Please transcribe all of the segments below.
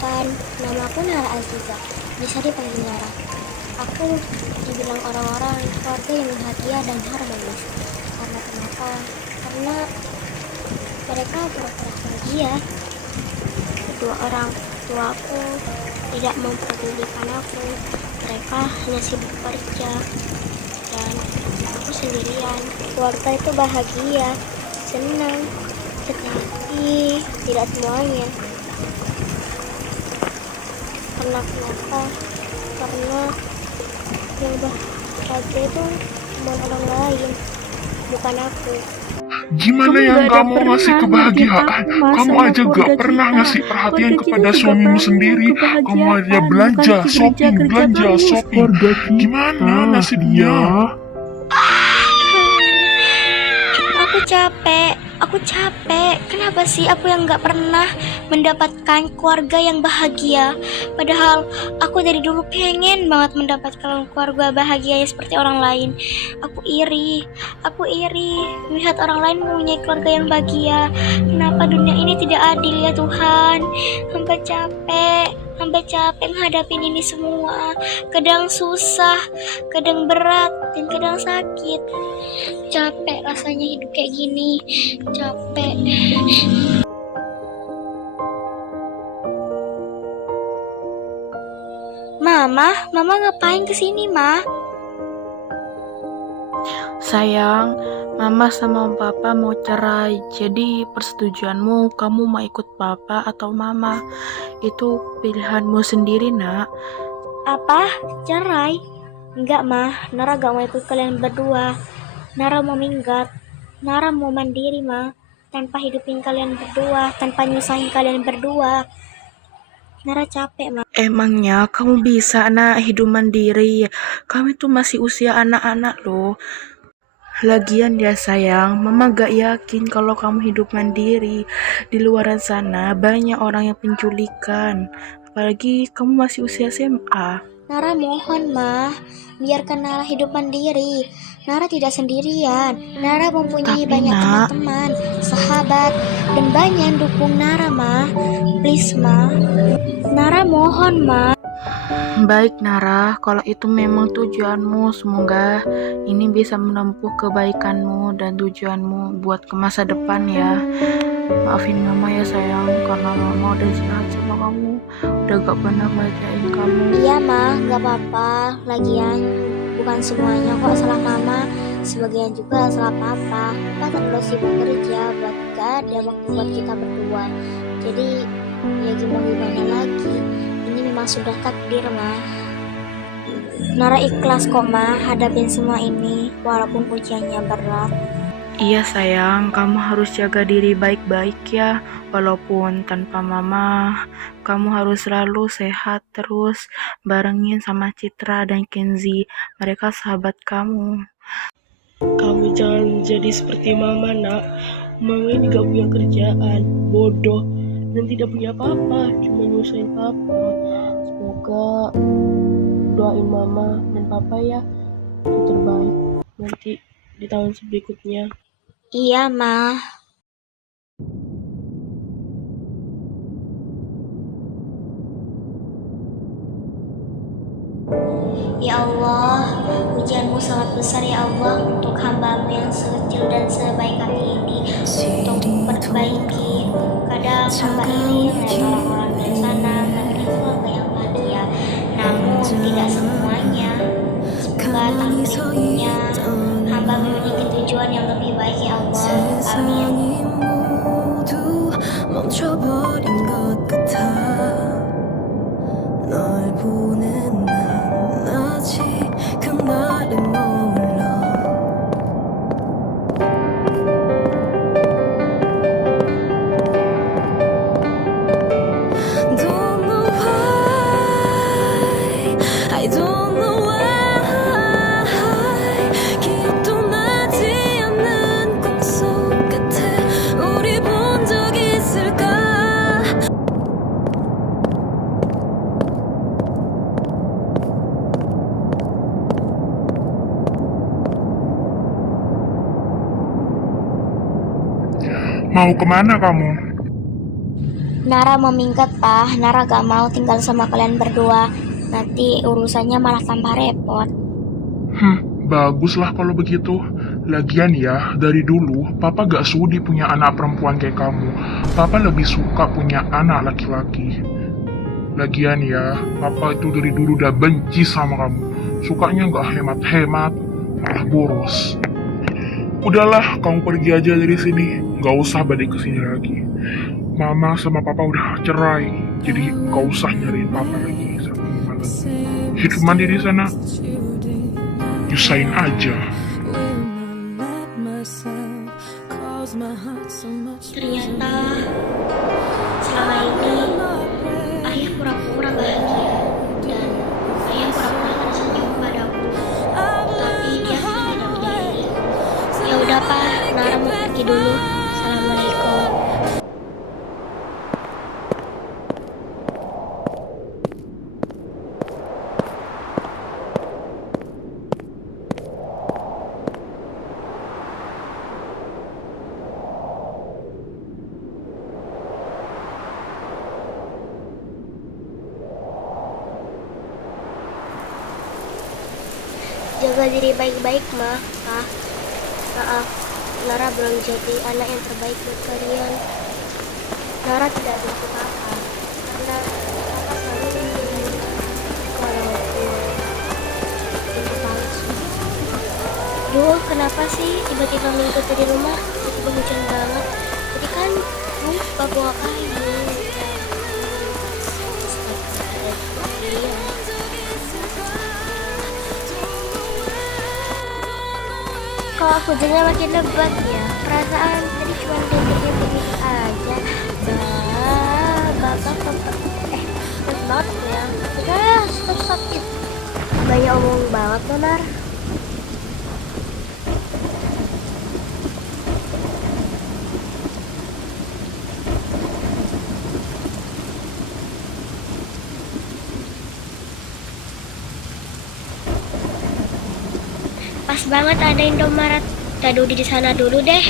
Perkenalkan, nama aku Nara Aziza, bisa dipanggil Nara. Aku dibilang orang-orang keluarga yang bahagia dan harmonis. Karena kenapa? Karena mereka pura-pura bahagia. Kedua orang tuaku tidak mempedulikan aku. Mereka hanya sibuk kerja dan aku sendirian. Keluarga itu bahagia, senang, tetapi tidak semuanya. Karena kenapa? Karena yang bahagia itu cuma orang lain, bukan aku. Gimana Kamu yang gak ada kamu pernah ngasih ngertiin kebahagiaan? aku, Mas, Kamu sama aja keluarga gak pernah kita. ngasih perhatian Keluarga kepada kita juga suamimu perlu sendiri. Kamu aja kebahagiaan, belanja, bukan shopping, kerja belanja, terus. shopping. Gimana nasibnya? Aku capek. Kenapa sih aku yang gak pernah mendapatkan keluarga yang bahagia? Padahal aku dari dulu pengen banget mendapatkan keluarga bahagia seperti orang lain. Aku iri melihat orang lain mempunyai keluarga yang bahagia. Kenapa dunia ini tidak adil ya Tuhan? Hamba capek menghadapi ini semua. Kadang susah, kadang berat, dan kadang sakit. Capek rasanya hidup kayak gini. Capek. Mama ngapain kesini, Ma? Sayang, Mama sama Papa mau cerai. Jadi persetujuanmu kamu mau ikut Papa atau Mama? Itu pilihanmu sendiri, Nak. Apa? Cerai? Enggak, Ma. Nara gak mau ikut kalian berdua. Nara mau minggat. Nara mau mandiri, Ma. Tanpa hidupin kalian berdua, tanpa nyusahin kalian berdua. Nara capek, Ma. Emangnya kamu bisa, Nak, hidup mandiri? Kamu itu masih usia anak-anak loh. Lagian ya sayang, Mama gak yakin kalau kamu hidup mandiri. Di luaran sana banyak orang yang penculikan. Apalagi kamu masih usia SMA. Nara mohon, Ma. Biarkan Nara hidup mandiri. Nara tidak sendirian. Nara mempunyai Tapi, banyak Nak, teman-teman, sahabat, dan banyak yang dukung Nara, Ma. Please, Ma. Nara mohon, Ma. Baik Nara, kalau itu memang tujuanmu, semoga ini bisa menempuh kebaikanmu dan tujuanmu buat ke masa depan ya. Maafin Mama ya sayang, karena Mama udah jahat sama kamu, udah gak pernah bahagiain kamu. Iya, Ma, gak apa-apa. Lagian, bukan semuanya kok salah Mama. Sebagian juga salah Papa. Papa terlalu sibuk kerja buat gak ada waktu buat kita berdua. Jadi, ya gimana lagi. Ini memang sudah takdir, Ma. Nara ikhlas kok, Ma, hadapin semua ini, walaupun ujiannya berat. Iya sayang, kamu harus jaga diri baik-baik ya. Walaupun tanpa Mama, kamu harus selalu sehat terus, barengin sama Citra dan Kenzi. Mereka sahabat kamu. Kamu jangan jadi seperti Mama, Nak. Mama ini gak punya kerjaan, bodoh, dan tidak punya apa-apa, cuma nyusahin Papa. Semoga doain Mama dan Papa ya, yang terbaik nanti di tahun berikutnya. Iya, Ma. Ya Allah, ujianmu sangat besar ya Allah untuk hamba-Mu yang sekecil dan sebaik hati ini untuk memperbaiki. Kadang hamba iri melihat orang-orang di sana memiliki keluarga yang bahagia, namun tidak semuanya. Semoga takdirnya hamba memiliki tujuan yang lebih baik ya Allah. Amin. 멈춰버린 것 같아 널 보낸 난 아직 그날에 머물러 Don't know why I don't know why 기억도 나지 않는 꿈속 같아 우리 본 적 있을까 Mau kemana kamu? Nara mau minggat, Pak. Nara gak mau tinggal sama kalian berdua. Nanti urusannya malah tambah repot. Baguslah kalau begitu. Lagian ya, dari dulu Papa gak sudi punya anak perempuan kayak kamu. Papa lebih suka punya anak laki-laki. Lagian ya, Papa itu dari dulu udah benci sama kamu. Sukanya gak hemat-hemat, malah boros. Udahlah, kamu pergi aja dari sini. Gak usah balik ke sini lagi. Mama sama Papa udah cerai, jadi gak usah nyariin Papa lagi sama Mama lagi. Hidup mandiri sana, nyusahin aja. Ternyata selama ini ayah pura-pura bahagia dan ayah pura-pura tersenyum padaku. Tapi dia sudah tidak berdiri. Ya udah, Pak. Nara mau pergi dulu. Assalamualaikum. Jaga diri baik-baik, Ma. Pak. Maaf, Nara belum jadi anak yang terbaik buat kalian. Nara tidak benci Papa, karena Papa selalu menghindari walaupun itu palsu. Duh, kenapa sih tiba-tiba minggu di rumah, tiba-tiba hujan banget? Tadi kan lupa bawa kayu. Kok hujannya makin lebat ya? Perasaan tadi cuma dingin-dingin aja. Bapak sakit banget ya. Udah, stop sakit. Banyak omong banget, Donar. Pas banget ada Indomaret. Tadu di sana dulu deh.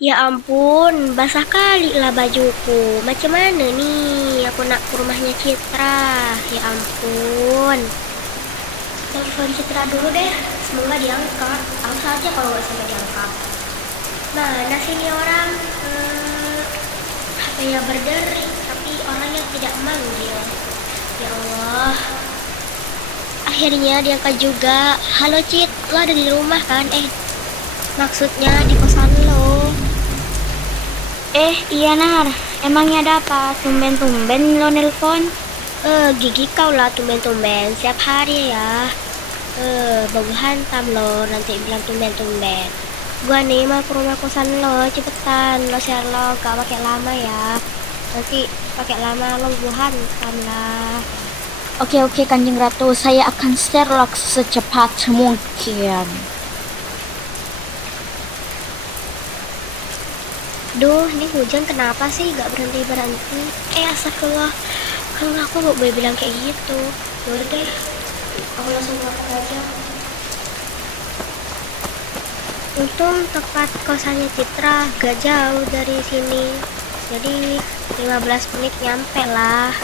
Ya ampun, basah kali lah bajuku. Macam mana nih aku nak ke rumahnya Citra? Ya ampun. Telepon Citra dulu deh. Semoga diangkat. Awas aja kalau nggak sampai diangkat. Mana sih ini orang? HP-nya berdering, tapi orangnya tidak manggil. Ya Allah. Akhirnya diangkat juga. Halo Cit, lo ada di rumah kan? Maksudnya di kosan lo. Iya Nar, emangnya ada apa? Tumben-tumben lo nelpon? Gigi kau lah tumben-tumben, setiap hari ya. Bagus hantam lo, nanti bilang tumben-tumben. Gua nih mau ke rumah kosan lo, cepetan lo share lo, gak pakai lama ya. Nanti pakai lama lo gua hantam lah. Oke, Kanjeng Ratu, saya akan share log secepat mungkin. Duh, ini hujan kenapa sih gak berhenti-berhenti? Astagfirullah, kalau aku gak boleh bilang kayak gitu. Yaudah deh, aku langsung makan aja. Untung tempat kosannya Citra gak jauh dari sini, jadi 15 menit nyampe lah.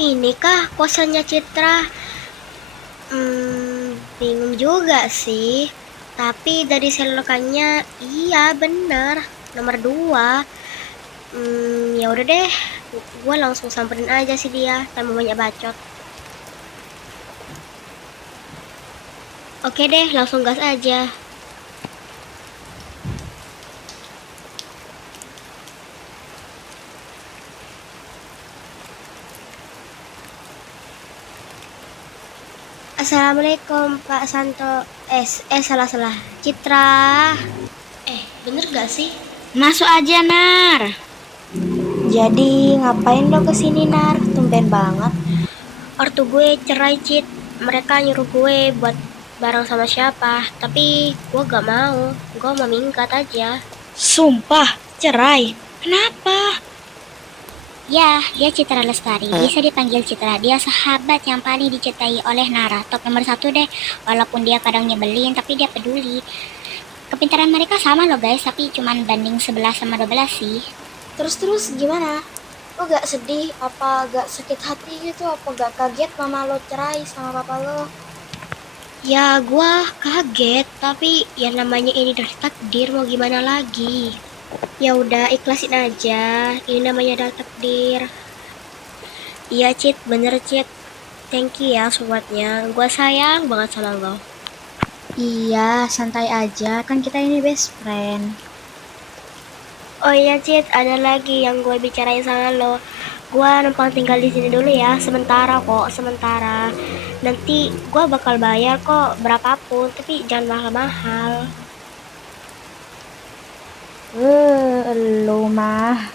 Inikah kosannya Citra? Bingung juga sih. Tapi dari selokannya, iya bener, nomor 2. Ya udah deh, gue langsung samperin aja sih dia, tambah banyak bacot. Oke deh, langsung gas aja. Assalamualaikum Pak Santo. Salah. Citra. Bener gak sih? Masuk aja, Nar. Jadi ngapain lo kesini Nar? Tumben banget. Ortu gue cerai Cit. Mereka nyuruh gue buat bareng sama siapa, tapi gue gak mau. Gue mau minggat aja. Sumpah, cerai. Kenapa? Ya, dia Citra Lestari. Bisa dipanggil Citra. Dia sahabat yang paling dicintai oleh Nara. Top nomor 1 deh. Walaupun dia kadang nyebelin, tapi dia peduli. Kepintaran mereka sama loh guys, tapi cuman banding 11 sama 12 sih. Terus gimana? Lo gak sedih? Apa gak sakit hati gitu? Apa gak kaget mama lo cerai sama papa lo? Ya gua kaget, tapi ya namanya ini udah takdir, mau gimana lagi? Ya udah ikhlasin aja, ini namanya udah takdir. Iya Cit, bener Cit. Thank you ya supportnya, gua sayang banget sama lo. Iya, santai aja. Kan kita ini best friend. Oh iya Cit, ada lagi yang gue bicarain sama lo. Gua numpang tinggal di sini dulu ya, sementara kok, sementara. Nanti gua bakal bayar kok berapapun, tapi jangan mahal-mahal. Lu mah.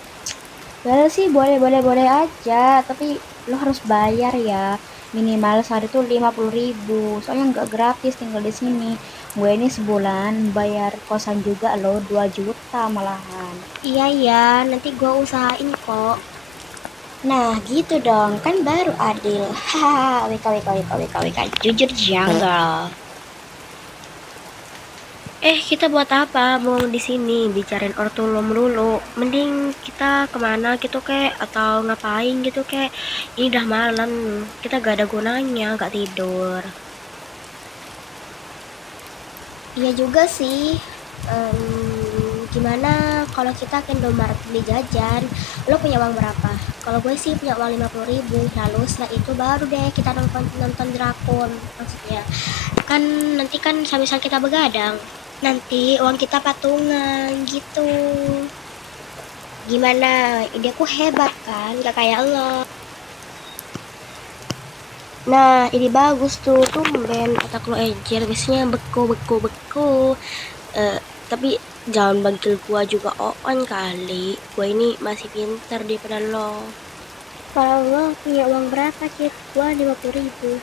Well sih boleh aja, tapi lo harus bayar ya. Minimal sehari tuh 50.000. Soalnya nggak gratis tinggal di sini. Gue ini sebulan bayar kosan juga lo 2 juta malahan. Iya, nanti gua usahain kok. Nah gitu dong, kan baru adil. Hahaha, WK. Jujur jungle. Kita buat apa? Mau di sini bicarain ortu lo melulu. Mending kita kemana gitu kek, atau ngapain gitu kek. Ini udah malam, kita gak ada gunanya, gak tidur. Iya juga sih. Gimana kalau kita ke Indomaret beli jajan? Lo punya uang berapa? Kalau gue sih punya uang 50.000. Lalu setelah itu baru deh kita nonton drakor. Maksudnya kan nanti kan sambil kita begadang, nanti uang kita patungan gitu. Gimana? Ide aku hebat kan? Gak kayak lo. Nah, ini bagus tuh, tumben otak lo encer. Biasanya beku. Tapi jangan banggil gua juga on kali. Gua ini masih pinter daripada lo. Kalau lo punya uang berapa, Kit? Gua 50.000.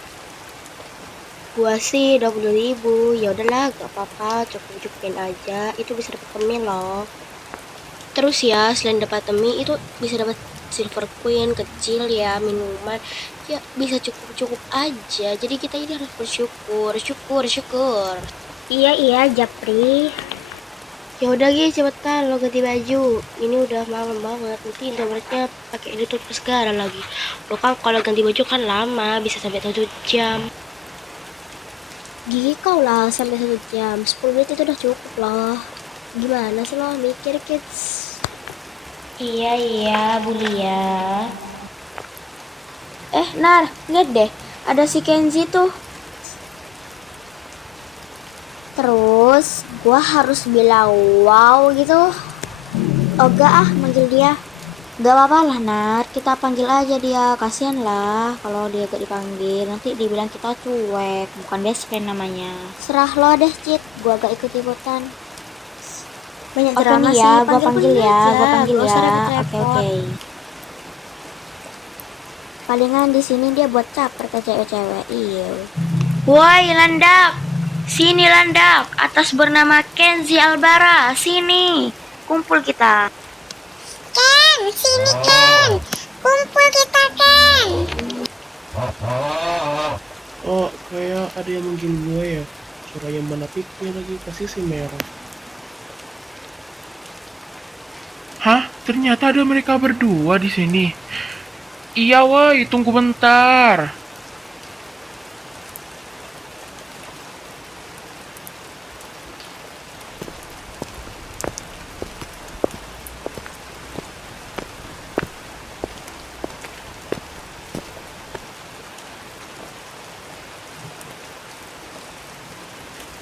Gua sih 20.000. Ya udahlah, gak apa-apa, cukup-cukupin aja. Itu bisa dapat pemil loh. Terus ya, selain dapat mie itu bisa dapat silver queen kecil ya, minuman. Ya bisa cukup aja. Jadi kita ini harus bersyukur. Iya, Japri. Ya udah Gi, cepetan lo ganti baju. Ini udah malam banget. Nanti Indomaretnya pakai ditutup segala lagi. Lo kan kalau ganti baju kan lama, bisa sampai 1 jam. Gigi kau lah sampai 1 jam. 10 menit itu udah cukup loh. Gimana sih lo mikir, kids? Iya, Bulia. Nar, lihat deh, ada si Kenzi tuh. Terus gua harus bilang wow gitu. Enggak manggil dia. Gak apa-apa lah Nar, kita panggil aja dia. Kasian lah kalau dia gak dipanggil, nanti dibilang kita cuek. Bukan best friend namanya. Serah lo deh Cit, gua gak ikut-ikutan. Banyak Oke drama nih sih, ya, gue panggil panggil ya. Gak usah repot-repot. Oke. Palingan di sini dia buat caper ke cewek-cewek. Iya. Woi Landak, sini Landak, atas bernama Kenzi Albara, sini, kumpul kita. Ken, sini Ken. Kumpul kita Ken. Oh, kayak ada yang manggil gue ya. Suaranya mana piknya lagi, kasih si merah. Hah? Ternyata ada mereka berdua di sini. Iya woi, tunggu bentar.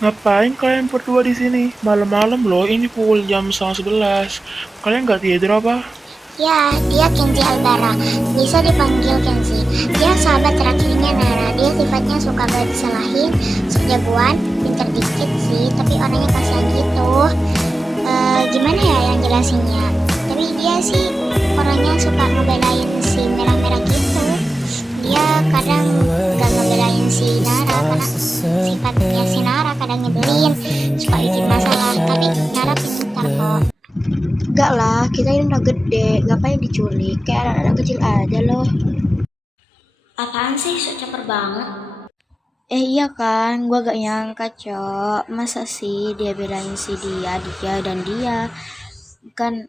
Ngapain kalian berdua di sini? Malam-malam loh, ini pukul jam 11. Kalian nggak tidur apa? Ya, dia Kenzi Albara. Bisa dipanggil Kenzi. Dia sahabat terakhirnya Nara. Dia sifatnya suka gak disalahin, sok jagoan, pinter dikit sih, tapi orangnya kasihan gitu. Gimana ya yang jelasinnya? Tapi dia sih orangnya suka ngebelain si merah-merah gitu. Dia kadang gak ngebelain si Nara karena sifatnya si Nara kadang nyebelin, suka bikin masalah. Tapi Nara pintar kok. Enggak lah, kita ini udah gede, ngapain diculik? Kayak anak-anak kecil aja loh. Apaan sih, sok caper banget. Iya kan, gua gak nyangka, Cok. Masa sih dia belain si dia dan dia. Kan,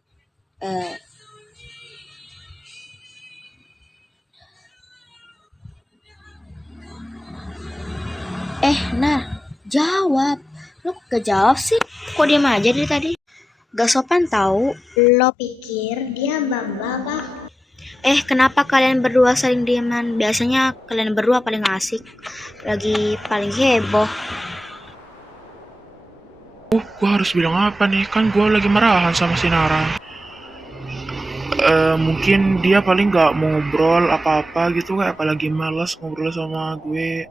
nah, jawab. Lo gak jawab sih? Kok diam aja dari tadi? Gak sopan tahu. Lo pikir dia bamba apa? Kenapa kalian berdua saling dieman? Biasanya kalian berdua paling asik, lagi paling heboh. Gue harus bilang apa nih? Kan gue lagi marahan sama si Nara. Mungkin dia paling gak mau ngobrol apa-apa gitu, kayak apalagi malas ngobrol sama gue.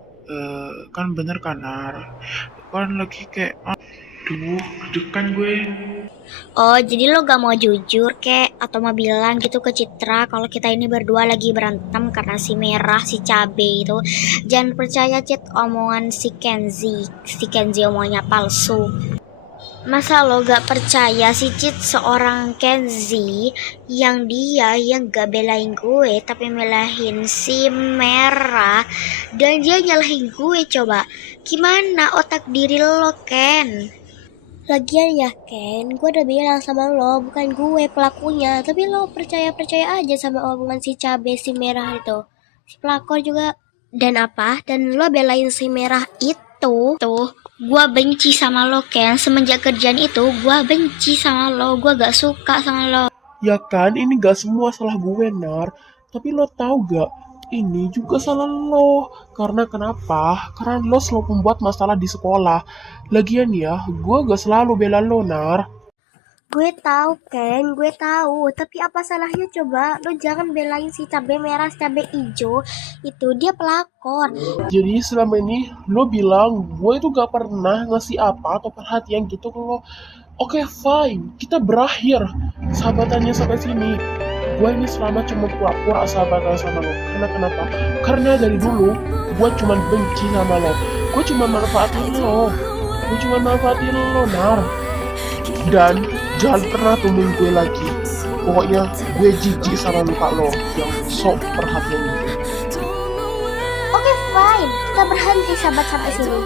Kan bener kan, Nar? Kan lagi kayak, aduh, dekan gue. Oh, jadi lo gak mau jujur kek atau mau bilang gitu ke Citra kalau kita ini berdua lagi berantem karena si Merah, si Cabe itu. Jangan percaya omongan si Kenzi. Si Kenzi omongannya palsu. Masa lo gak percaya si seorang Kenzi yang dia yang gak belain gue tapi belain si Merah dan dia nyalahin gue coba. Gimana otak diri lo, Ken? Lagian ya Ken, gue udah bilang sama lo, bukan gue pelakunya. Tapi lo percaya-percaya aja sama omongan si Cabe, si Merah itu. Si pelakor juga. Dan apa? Dan lo belain si Merah itu. Tuh, gue benci sama lo, Ken. Semenjak kerjaan itu, gue benci sama lo. Gue gak suka sama lo. Ya kan, ini gak semua salah gue, Nar. Tapi lo tahu gak, ini juga salah lo. Karena kenapa? Karena lo selalu membuat masalah di sekolah. Lagian ya, gue gak selalu bela lo, Nar. Gue tahu Ken, gue tahu. Tapi apa salahnya coba? Lo jangan belain si Cabe Merah, si Cabe Ijo. Itu dia pelakor. Jadi selama ini lo bilang gue itu gak pernah ngasih apa atau perhatian gitu ke lo. Oke, fine, kita berakhir sahabatannya sampai sini. Gue ini selama cuma pura-pura sahabatan sama lo. Karena kenapa? Karena dari dulu gue cuma benci sama lo. Gue cuma manfaatin lo. Nar. Dan jangan pernah temuin gue lagi. Pokoknya gue jijik sama muka lo yang sok perhatian itu. Oke, fine. Kita berhenti sahabat sampai sini.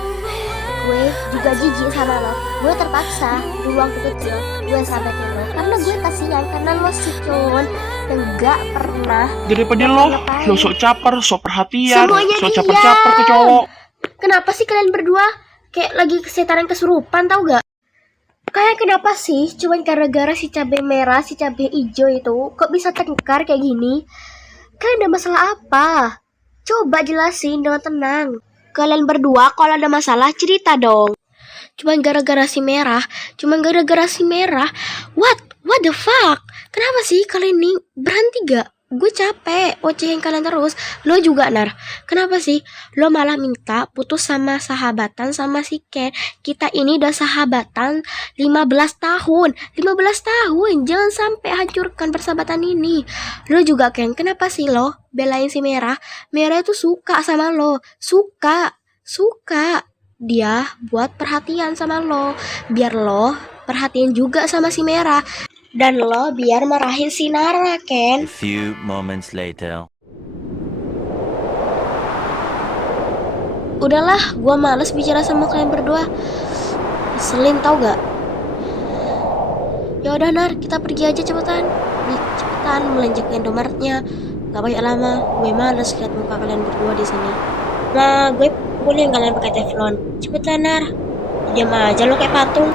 Gue juga jijik sama lo. Gue terpaksa dulu waktu kecil gue sahabatin lo. Karena gue kasihan, karena lo si cowok yang gak pernah. Daripada lo sok caper, sok perhatian, Semuanya sok dia. caper-caper ke cowok. Kenapa sih kalian berdua kayak lagi kesetanan kesurupan, tau gak? Kayak kenapa sih cuman gara-gara si Cabe Merah, si Cabe Ijo itu kok bisa tengkar kayak gini? Kalian ada masalah apa? Coba jelasin dengan tenang. Kalian berdua kalau ada masalah cerita dong. Cuman gara-gara si Merah. What the fuck? Kenapa sih kalian ini berhenti gak? Gue capek ocehin kalian terus. Lo juga, Nar. Kenapa sih lo malah minta putus sama sahabatan sama si Ken? Kita ini udah sahabatan 15 tahun. 15 tahun. Jangan sampai hancurkan persahabatan ini. Lo juga, Ken. Kenapa sih lo belain si Merah? Merah itu suka sama lo. Suka. Dia buat perhatian sama lo. Biar lo perhatian juga sama si Merah. Dan lo biar marahin si Nara, Ken. A few moments later. Udahlah, gua males bicara sama kalian berdua. Ngeselin tau gak? Ya udah, Nar, kita pergi aja cepetan. Nih, cepetan melanjutkan Indomaretnya. Gak banyak lama, gue males lihat muka kalian berdua di sini. Nah, gue pukulin kalian pakai teflon. Cepetan, Nar. Diam aja lo kayak patung.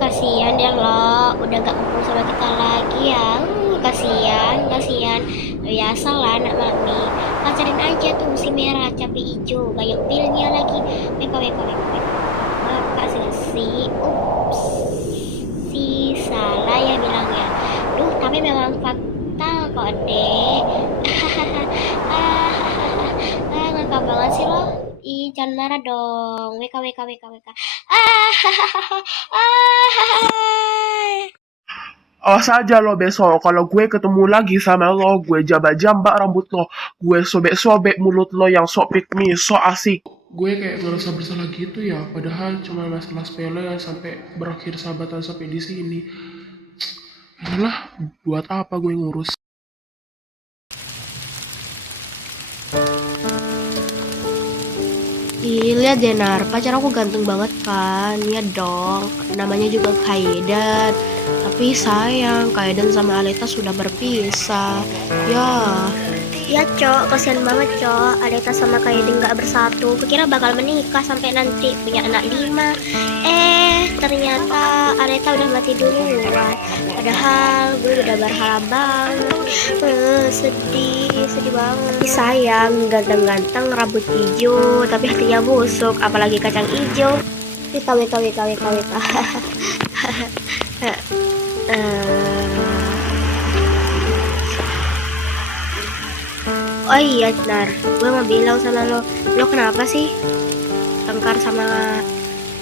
Kasihan deh lo, udah gak kumpul sama kita lagi ya. Kasihan. Biasalah anak mami. Pacarin aja tuh si Merah, Cabe Ijo, banyak pilnya lagi. Weka. Makasih. Ups. Si salah ya bilangnya. Duh, tapi memang fakta kok, Dek. Ngakak banget sih lo. Ih, jangan marah dong. WK, WK, WK, WK. Ah, ah. Awas aja lo besok, kalau gue ketemu lagi sama lo, gue jambak-jambak rambut lo, gue sobek-sobek mulut lo yang sok pick me, sok asik. Gue kayak ngerasa bersalah gitu ya, padahal cuma masalah sepele sampai berakhir sahabatan sampai di sini. Yalah, buat apa gue ngurus? Ih, lihat deh Nar, pacar aku ganteng banget kan? Iya dong, namanya juga Kaidan. Tapi sayang, Kaidan sama Aleta sudah berpisah. Ya, Ya, Cok, kasihan banget, Cok. Aleta sama Kaidin nggak bersatu. Kukira bakal menikah sampai nanti punya anak 5. Ternyata Aleta udah mati duluan. Padahal gue udah berharap banget. Sedih banget. Tapi sayang, ganteng-ganteng, rambut hijau, tapi hatinya busuk, apalagi kacang hijau. Wika, wika, wika, wika, wika. Oh iya, Nar, gue mau bilang sama lo kenapa sih tengkar sama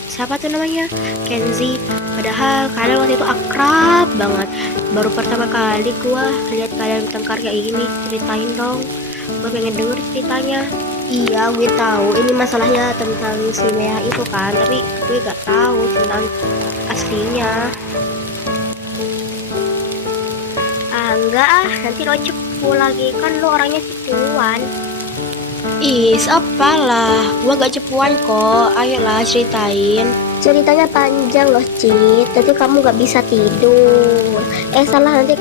siapa tuh namanya? Kenzi. Padahal kalian waktu itu akrab banget. Baru pertama kali gue lihat kalian tengkar kayak gini. Ceritain dong, gue pengen denger ceritanya. Iya, gue tahu ini masalahnya tentang si Mea itu kan, tapi gue gak tahu tentang aslinya. Enggak nanti lo cepu lagi, kan lo orangnya cepuan. ih, apalah, gua gak cepuan kok. Ayolah ceritain. Ceritanya panjang loh, Cit. Nanti kamu gak bisa tidur. Salah, nanti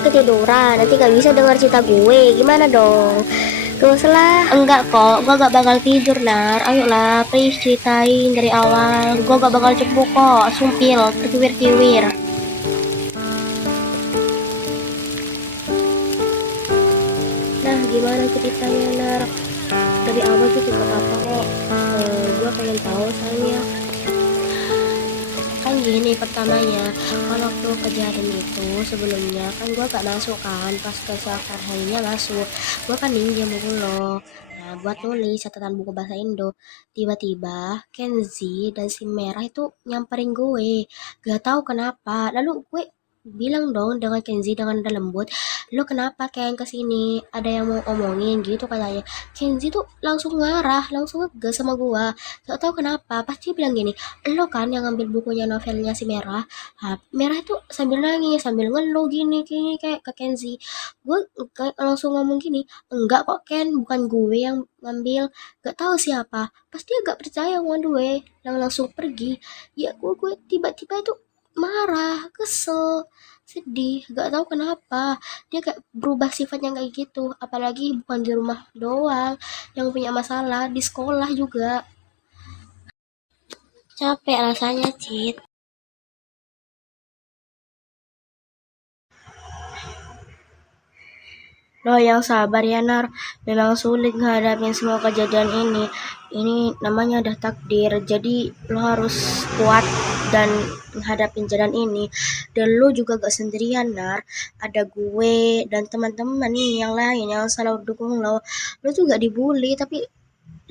ketiduran. Nanti gak bisa dengar cerita gue. Gimana dong? Gak usah lah. Enggak kok, gua gak bakal tidur Nar. Ayolah, please ceritain dari awal. Gua gak bakal cepu kok, sumpil, terkiwir-kiwir. Nah, gimana ceritanya, Nar? Dari awal gitu gak apa-apa kok. Gue pengen tahu soalnya. Kan gini pertamanya, kan waktu kejadian itu sebelumnya kan gue gak masuk kan, pas keesokan harinya masuk. Gue kan minjem buku lo, nah buat nulis catatan buku bahasa Indo. Tiba-tiba Kenzi dan si Merah itu nyamperin gue, gak tahu kenapa. Lalu gue bilang dong dengan Kenzi dengan nada lembut, lo kenapa kayak kesini, ada yang mau omongin gitu katanya. Kenzi tuh langsung marah, langsung ngegas sama gue, gak tahu kenapa. Pasti bilang gini, lo kan yang ngambil bukunya novelnya si Merah. Merah itu sambil nangis sambil ngeluh gini gini kayak ke Kenzi. Gue kayak langsung ngomong gini, enggak kok Ken, bukan gue yang ngambil, gak tahu siapa. Pasti agak percaya sama gue yang langsung pergi. Ya gue tiba-tiba itu marah, kesel, sedih, gak tahu kenapa dia kayak berubah sifatnya kayak gitu. Apalagi bukan di rumah doang yang punya masalah, di sekolah juga. Capek rasanya, Cit. Lo yang sabar ya, Nar. Memang sulit ngadapin semua kejadian ini. Ini namanya udah takdir. Jadi lo harus kuat dan menghadapi jalan ini. Dan lo juga gak sendirian, Nar. Ada gue dan teman-teman yang lain yang selalu dukung lo. Lo tuh gak dibully, tapi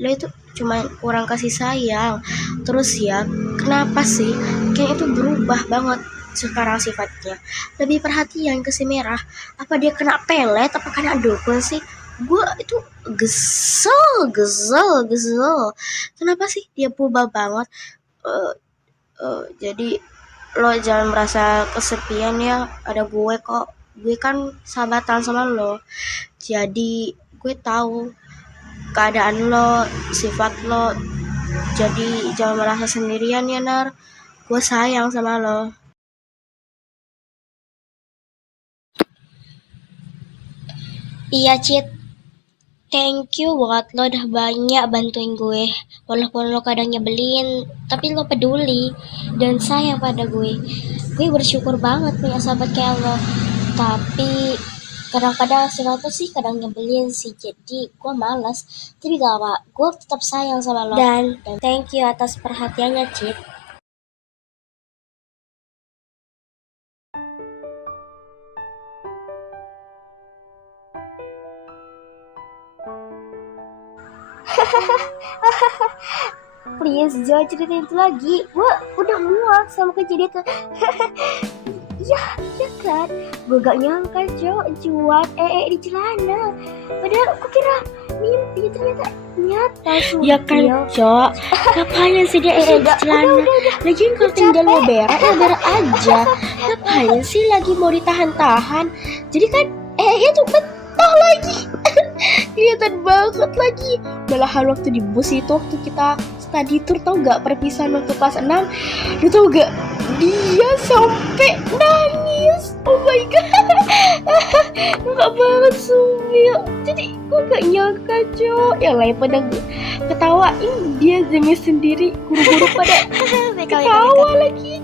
lo itu cuma kurang kasih sayang. Terus ya, kenapa sih kayak itu berubah banget sekarang sifatnya, lebih perhatian ke si Merah? Apa dia kena pelet, apa kena dukun sih? Gue itu gesel. Kenapa sih dia berubah banget? Eh, jadi lo jangan merasa kesepian ya, ada gue kok. Gue kan sahabatan sama lo, jadi gue tahu keadaan lo, sifat lo. Jadi jangan merasa sendirian ya, Nar. Gue sayang sama lo. Iya, Cit. Thank you buat lo udah banyak bantuin gue. Walaupun lo kadang nyebelin, tapi lo peduli dan sayang pada gue. Gue bersyukur banget punya sahabat kayak lo. Tapi kadang-kadang si lo tuh sih kadang nyebelin sih. Jadi gue malas. Tapi gak apa, gue tetap sayang sama lo. Dan thank you atas perhatiannya, Cit. Please, jangan ceritain itu lagi. Gue udah muak sama kejadian itu. Ya kan. Gue gak nyangka, Cok, Juan di celana. Padahal aku kira mimpi, ternyata nyata. Ya kan, Cok. Ngapain sih dia di celana? Lagian kalau tinggal mau berak, ya berak aja. Ngapain sih lagi mau ditahan-tahan? Jadi kan tuh betah lagi. Kelihatan banget lagi. Malahan waktu di bus itu, waktu kita study tour, tau gak perpisahan waktu kelas 6, lu tau gak, dia sampai nangis. Oh my god. Enggak banget Sumil. Jadi gue gak nyangka, Cok. Yang lain pada ketawain, dia nangis sendiri. Guru-guru pada ketawa lagi.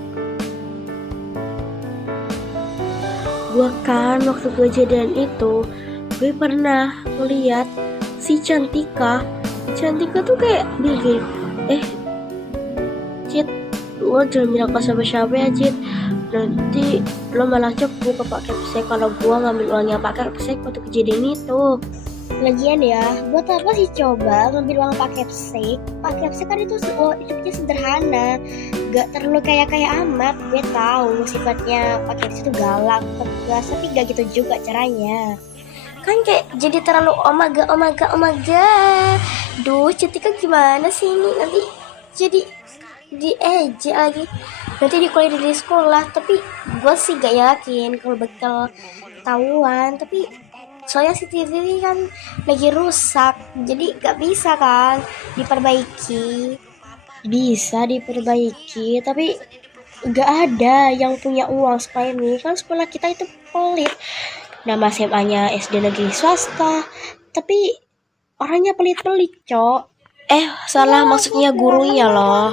Gue kan waktu kejadian itu, gue pernah ngeliat si Cantika tuh kayak bilang, Cit, lo jangan bilang ke siapa-siapa ya, Cit. Nanti lo malah cepu ke Pak Kepsek kalau gua ngambil uangnya Pak Kepsek waktu kejadian itu. Lagian ya, buat apa sih coba ngambil uang Pak Kepsek? Pak Kepsek kan itu hidupnya sederhana, gak terlalu kaya amat. Gue tahu sifatnya Pak Kepsek itu galak, tegas, tapi gak gitu juga caranya. Kan kayak jadi terlalu omaga. Duh, Cetika gimana sih ini? Nanti jadi dieja lagi. Nanti dikuliah di sekolah. Tapi gue sih gak yakin kalau bakal ketahuan. Tapi soalnya CCTV kan lagi rusak, jadi gak bisa kan diperbaiki. Bisa diperbaiki, tapi gak ada yang punya uang supaya ini. Kan sekolah kita itu pelit. Nama SMA-nya SD negeri swasta, tapi orangnya pelit-pelit, Cok. Salah, maksudnya gurunya loh.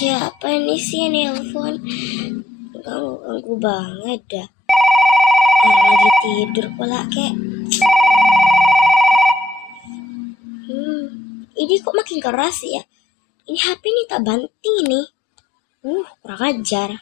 Siapa ini sih yang nelpon? Ganggu banget dah. Orang lagi tidur pula kek. Ini kok makin keras ya? Ini HP ini tak banting nih. Kurang ajar.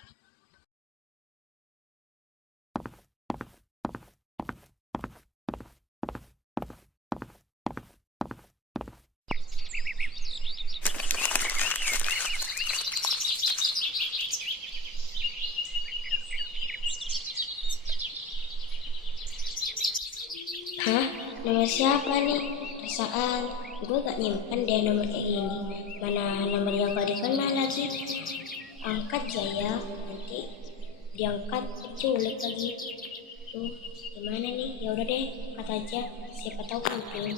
Hah? Nomor siapa nih? Perasaan gue gak nyimpen deh nomor kayak gini. Mana nomor yang gak dikenal lagi. Angkat ya, nanti diangkat diculik lagi. Gimana nih? Ya udah deh, angkat aja. Siapa tahu penting.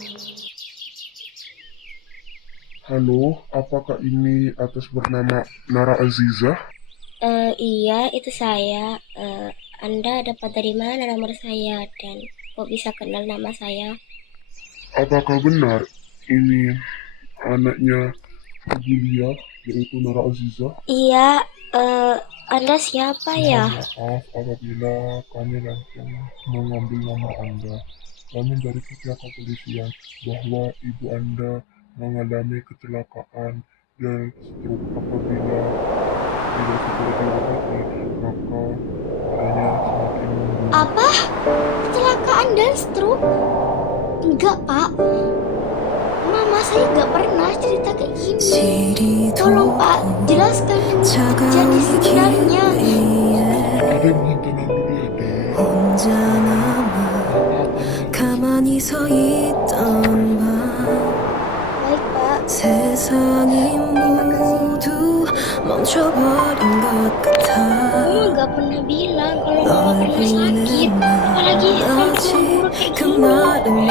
Halo, apakah ini atas bernama Nara Aziza? Iya, itu saya. Anda dapat dari mana nomor saya dan kok bisa kenal nama saya? Apakah benar ini anaknya Julia, yaitu Nara Aziza? Iya, Anda siapa ya? Maaf apabila kami langsung mengambil nomor Anda. Kami dari pihak kepolisian bahwa ibu Anda mengalami kecelakaan dan stroke. Apabila tidak segera diobati, maka hanya semakin memburuk. Apa? Kecelakaan dan stroke? Enggak, Pak. Mama saya nggak pernah cerita kayak gini. Tolong, Pak, jelaskan jadi sebenarnya. Ada yang minta dulu ya, Dek. 가만히 서 있던 밤 Baik, Pak. 세상이 모두 멈춰버린 것 같아 Mama nggak pernah bilang kalau Mama pernah sakit. Apalagi sampai buruk kayak 그 gini. 말은